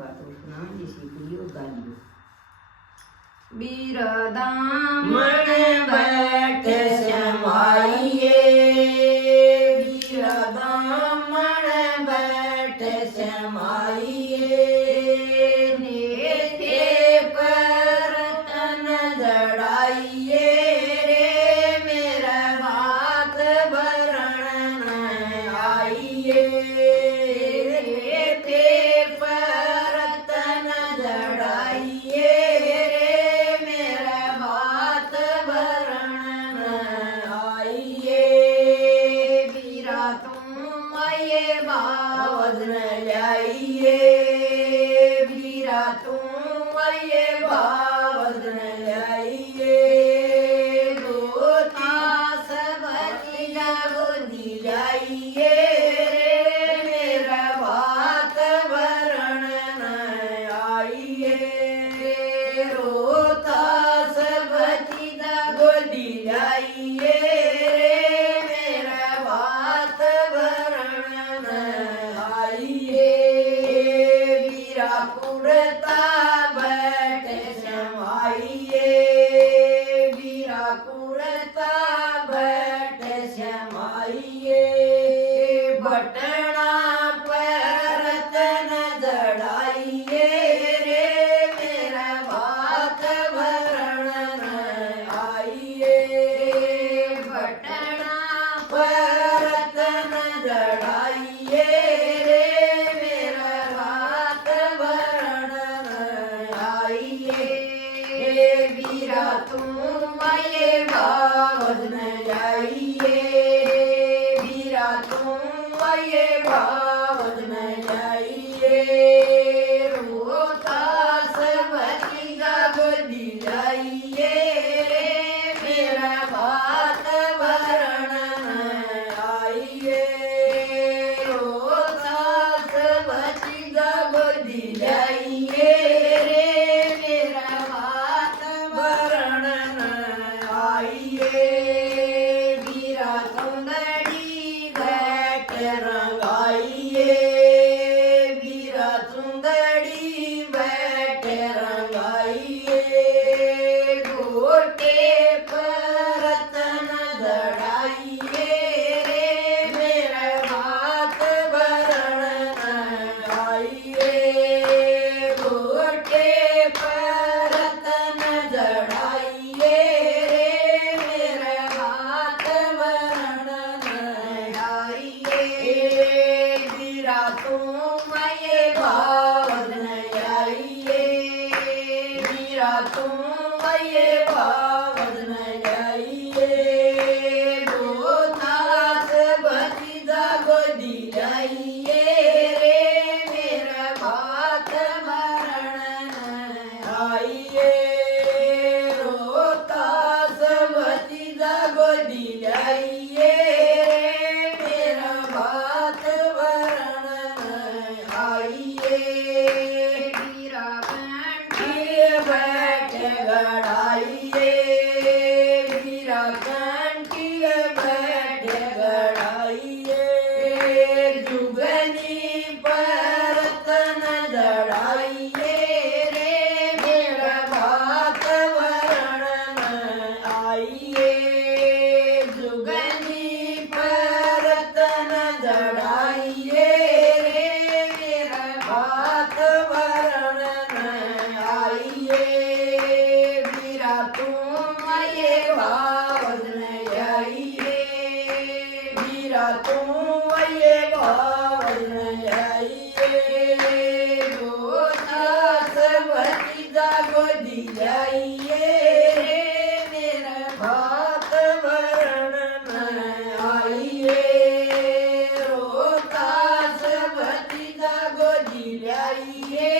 बात उठना निशिपियो गालियो बिरदामण बैठ समाइए बिरदामण बैठ समाइए नेथे पर तन जड़ाइए रे मेरा बात भरण आइए नेथे पर तन जड़ाइए रे मेरा बात भरण आइए बीरा तुम आइए बावजन लाइए बीरा तुम आइए बावजन लाइए दो तास भतीजा गोदी लाइए रे मेरा बात भरण आइए रोतास भतीजा गोदी लाइए रे मेरा बात भरण आइए बीरा कुड़ता बैठ समाइए बीरा कुड़ता बैठ समाइए बटना पर तन जड़ाइए रे मेरा बात भरण आइए बटना पर तन जड़ाइए रे मेरा बात भरण आइए बीरा तुम आइए बावजन जाइए बीरा तुम आइए बावजन जाइए रोतास भतीजा गोदी लाइए रे मेरा बात भरण आइए रोतास भतीजा गोदी लाइए रे मेरा बात भरण आइए बीरा सुंदरी बैठ रंगाइए बीरा सुंदरी बैठ रंगाइए गोटे पर तन जड़ाइए रे मेरा बात भरण आइए गोटे पर तन जड़ाइए रे मेरा बात भरण आइए बीरा तुम आइए बावजन आइए बीरा तुम आइए बावजन आइए दो तास भतीजा गोदी लाइए रे मेरा बात भरण आइए रोतास भतीजा गोदी लाइए रे मेरा बात भरण आइए बीरा कंठी बैठ गड़ाइए बीरा कंठी बैठ गड़ाइए जुगनी पर तन जड़ाइए रे मेरा बात भरण आइए जुगनी पर तन जड़ाइए रे मेरा बात भरण आइए बीरा तुम आइए बावजन आइए बीरा तुम आइए बावजन आइए दो तास भतीजा गोदी लाइए रे मेरा बात भरण आइए रोतास भतीजा गोदी लाइए